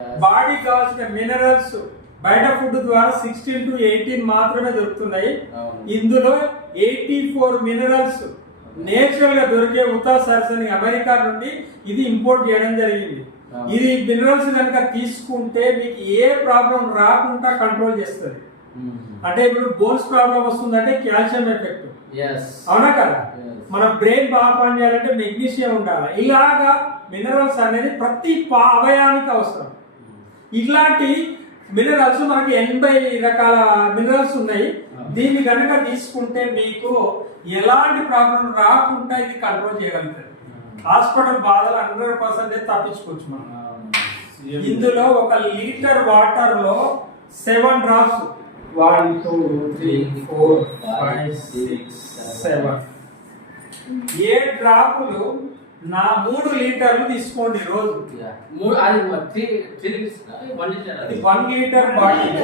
బాడీకి కావాల్సిన మినరల్స్ బయట ఫుడ్ ద్వారా 16 to 18 మాత్రమే దొరుకుతున్నాయి. ఇందులో 84 మినరల్స్ నేచురల్ గా దొరికే ఉతాసర్స్ అని అమెరికా నుండి ఇది ఇంపోర్ట్ చేయడం జరిగింది. ఇది మినరల్స్ కనుక తీసుకుంటే మీకు ఏ ప్రాబ్లం రాకుండా కంట్రోల్ చేస్తుంది. అంటే ఇప్పుడు బోన్స్ ప్రాబ్లం వస్తుందంటే కాల్షియం ఎఫెక్ట్, అవునా కదా. మన బ్రెయిన్ బాగా పనిచేయాలంటే మెగ్నీషియం ఉండాలి. ఇలాగా మినరల్స్ అనేది ప్రతి అవయానికి అవసరం. ఇట్లాంటి మినరల్స్ మనకి 80 రకాల మినరల్స్ ఉన్నాయి. దీన్ని కనుక తీసుకుంటే మీకు ఎలాంటి ప్రాబ్లం రాకుండా ఇది కంట్రోల్ చేయగలుగుతుంది. హాస్పిటల్ బాధలు 100% తప్పించుకోవచ్చు మనం. ఇందులో 1 లీటర్ వాటర్ లో 7 డ్రాప్స్ 1 2 3 4 5 6 7 7 డ్రాపులు నా 3 లీటర్లు తీసుకోండి రోజు. అది 1 లీటర్ బాటిల్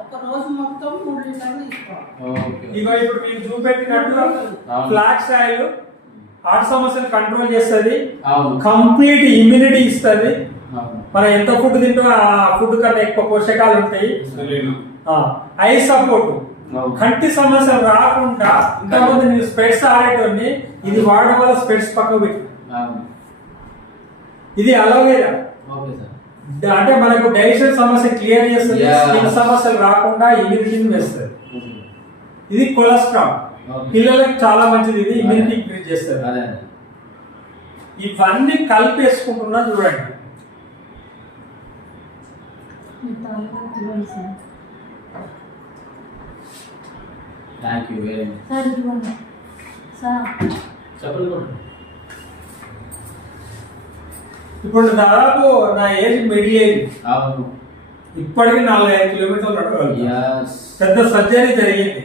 ఒక రోజు మొత్తం 3 లీటర్లు తీసుకోవాలి. ఇగో ఇప్పుడు మీకు చూపెట్టినట్టు ఫ్లాక్స్ ఆయిల్ హార్ట్ సమస్యలు కంట్రోల్ చేస్తుంది, కంప్లీట్ ఇమ్యూనిటీ ఇస్తుంది. మనం ఎంత ఫుడ్ తింటో ఆ ఫుడ్ కన్నా ఎక్కువ పోషకాలు ఉంటాయి. ఐ సపోర్ట్, కంటి సమస్యలు రాకుండా. ఇంతకుముందు నేను స్పెట్స్ ఆడేటోని, ఇది వాడడం వల్ల స్పెట్స్ పక్కకు పెట్టి. ఇది అలోవేరా అంటే మనకు డైజెషన్ సమస్య క్లియర్ చేస్తుంది, స్కిన్ సమస్యలు రాకుండా ఇమ్యూనిటీని వేస్తుంది. ఇది కొలెస్ట్రాల్, పిల్లలకి చాలా మంచిది. ఇది ఇమ్యూనిటీ ఇంక్రీజ్ చేస్తుంది. ఇవన్నీ కలిపేసుకుంటున్నా చూడండి. ఇప్పుడు దాదాపు నా ఏజ్ మిడిల్ ఏజ్, ఇప్పటికి 4-5 కిలోమీటర్లు నడవాలి. పెద్ద సర్జరీ జరిగింది.